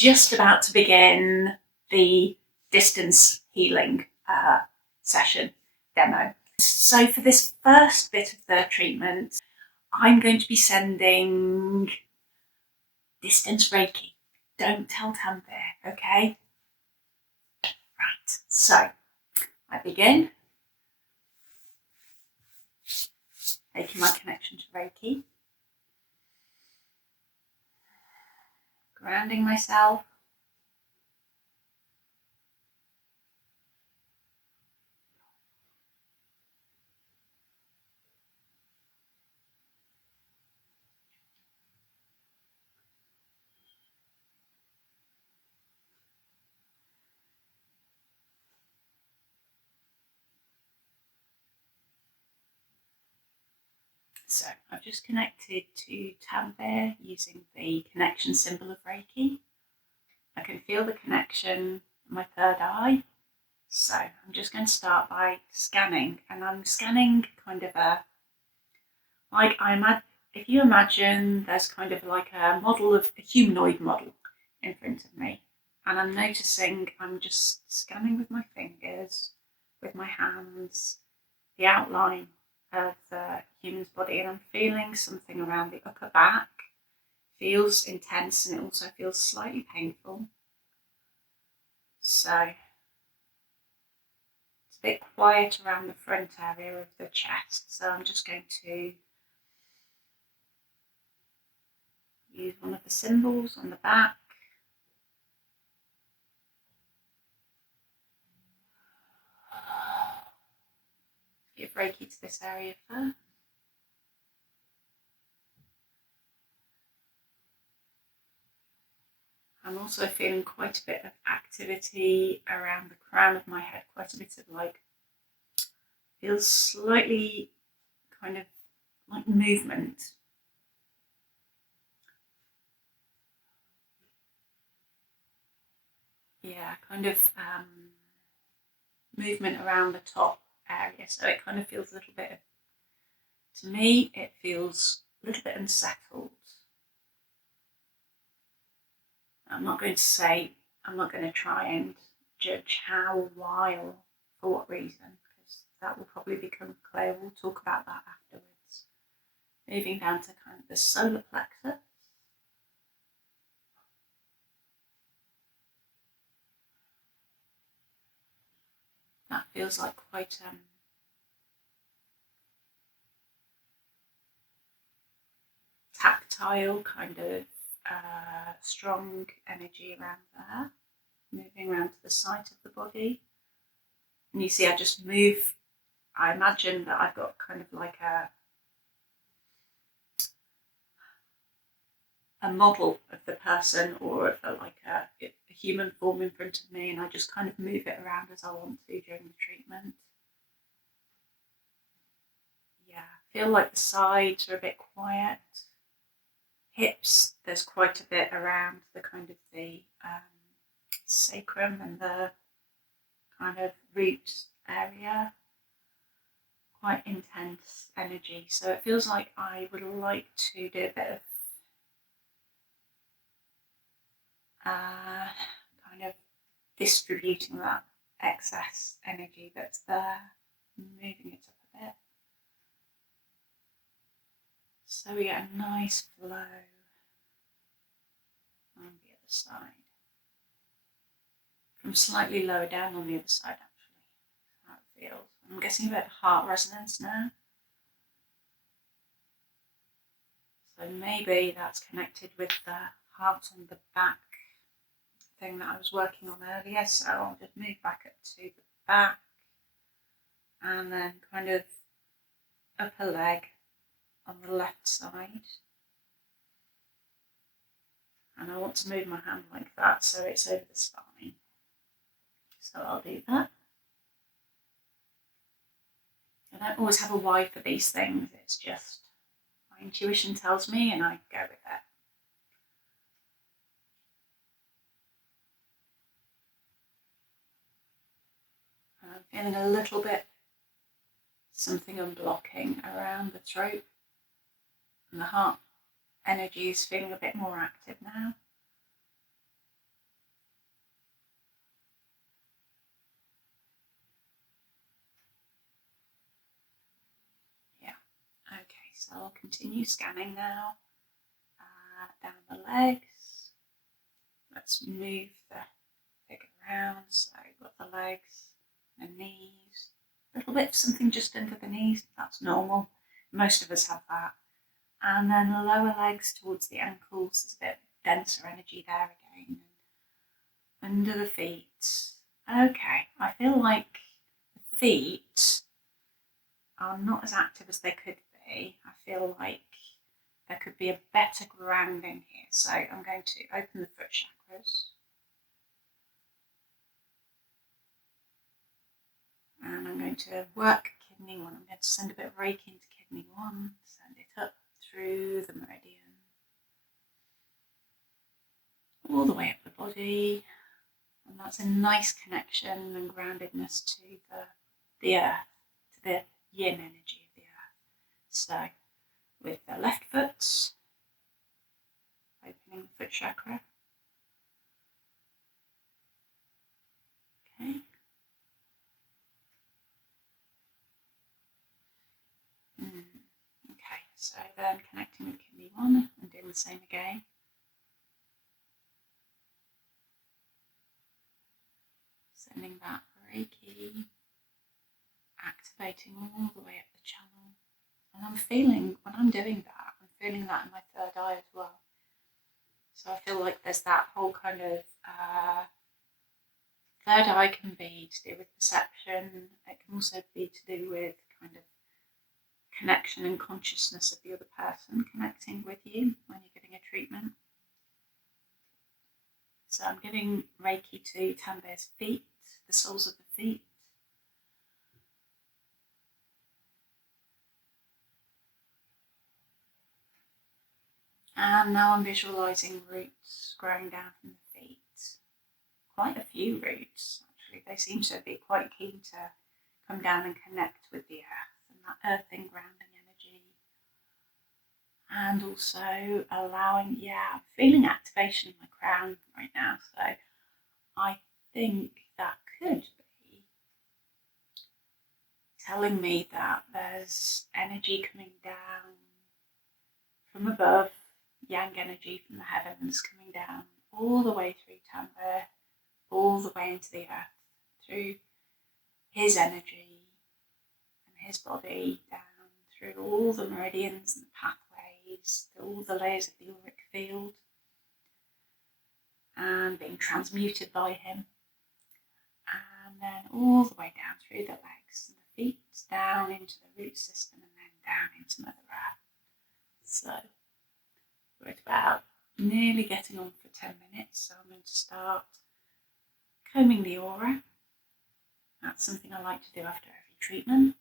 just about to begin the distance healing session demo. So for this first bit of the treatment, I'm going to be sending distance Reiki. Don't tell Tanvir, okay? Right, so I begin taking my connection to Reiki, grounding myself, so I've just connected to Tanvir using the connection symbol of Reiki. I can feel the connection in my third eye. So I'm just going to start by scanning, and I'm scanning kind of if you imagine there's kind of like a model of a humanoid model in front of me, and I'm noticing I'm just scanning with my fingers, with my hands, the outline of the human's body, and I'm feeling something around the upper back. Feels intense and it also feels slightly painful. So it's a bit quiet around the front area of the chest, so I'm just going to use one of the symbols on the back. Give Reiki to this area first. I'm also feeling quite a bit of activity around the crown of my head, quite a bit of feels slightly kind of like movement. Yeah, kind of movement around the top area. So it kind of feels a little bit, to me, it feels a little bit unsettled. I'm not going to try and judge how, why, or for what reason, because that will probably become clear. We'll talk about that afterwards. Moving down to kind of the solar plexus. That feels like quite tactile, kind of strong energy around there. Moving around to the side of the body. And you see I just move. I imagine that I've got kind of like a model of the person, or of a human form in front of me, and I just kind of move it around as I want to during the treatment. Yeah, I feel like the sides are a bit quiet. Hips, there's quite a bit around the kind of the sacrum and the kind of root area. Quite intense energy, so it feels like I would like to do a bit of kind of distributing that excess energy that's there, moving it up a bit, so we get a nice flow on the other side, from slightly lower down on the other side actually, how it feels. I'm getting a bit of heart resonance now, so maybe that's connected with the heart on the back thing that I was working on earlier. So I'll just move back up to the back, and then kind of upper leg on the left side, and I want to move my hand like that so it's over the spine, so I'll do that. I don't always have a why for these things, it's just my intuition tells me and I go with it. I'm feeling a little bit something unblocking around the throat, and the heart energy is feeling a bit more active now. so I'll continue scanning now. Down the legs. Let's move the figure around. So you've got the legs, the knees, a little bit of something just under the knees. That's normal. Most of us have that. And then the lower legs towards the ankles. There's a bit denser energy there again. Under the feet. Okay, I feel like the feet are not as active as they could be. I feel like there could be a better grounding here. So I'm going to open the foot chakras. And I'm going to work kidney 1. I'm going to send a bit of Reiki into kidney 1. Send it up through the meridian. All the way up the body. And that's a nice connection and groundedness to the earth, to the yin energy of the earth. So with the left foot, opening the foot chakra. Okay. Okay, so then connecting with kidney 1 and doing the same again. Sending that Reiki, activating all the way up the channel. And I'm feeling, when I'm doing that, I'm feeling that in my third eye as well. So I feel like there's that whole kind of third eye can be to do with perception. It can also be to do with kind of connection and consciousness of the other person connecting with you when you're giving a treatment. So I'm giving Reiki to Tanve's feet, the soles of the feet. And now I'm visualising roots growing down from the feet. Quite a few roots, actually. They seem to be quite keen to come down and connect with the earth and that earthing grounding energy. And also allowing, I'm feeling activation in my crown right now. So I think that could be telling me that there's energy coming down from above, yang energy from the heavens coming down all the way through Tanve, all the way into the earth, through his energy and his body, down through all the meridians and the pathways, all the layers of the auric field, and being transmuted by him. And then all the way down through the legs and the feet, down into the root system, and then down into Mother Earth. So we're at about nearly getting on for 10 minutes, so I'm going to start combing the aura. That's something I like to do after every treatment.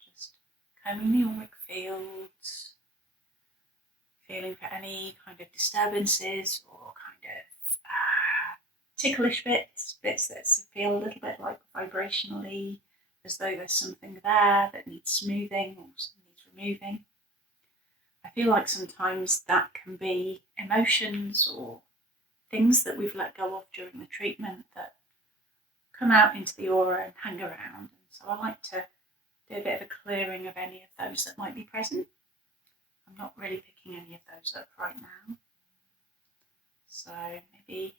Just combing the auric field, feeling for any kind of disturbances or kind of ticklish bits that feel a little bit like vibrationally as though there's something there that needs smoothing or needs removing. I feel like sometimes that can be emotions or things that we've let go of during the treatment that come out into the aura and hang around. And so I like to do a bit of a clearing of any of those that might be present. I'm not really picking any of those up right now. So maybe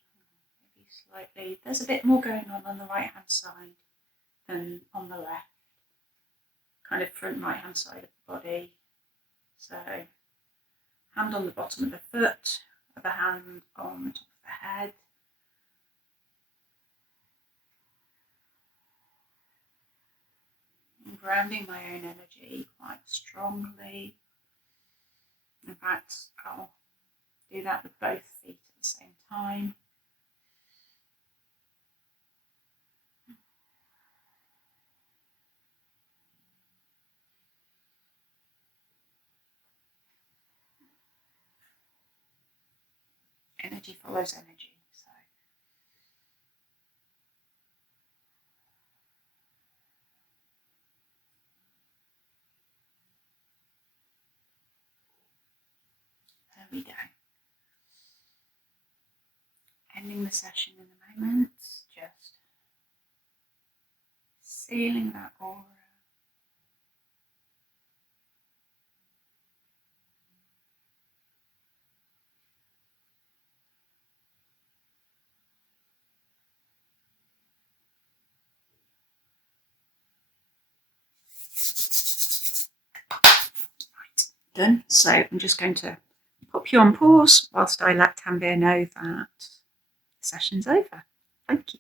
slightly, there's a bit more going on the right hand side than on the left, kind of front right hand side of the body. So hand on the bottom of the foot, other hand on the top of the head. I'm grounding my own energy quite strongly. In fact, I'll do that with both feet at the same time. Energy follows energy. So there we go. Ending the session in a moment. Just sealing that aura. done. So I'm just going to pop you on pause whilst I let Tanvir know that the session's over. Thank you.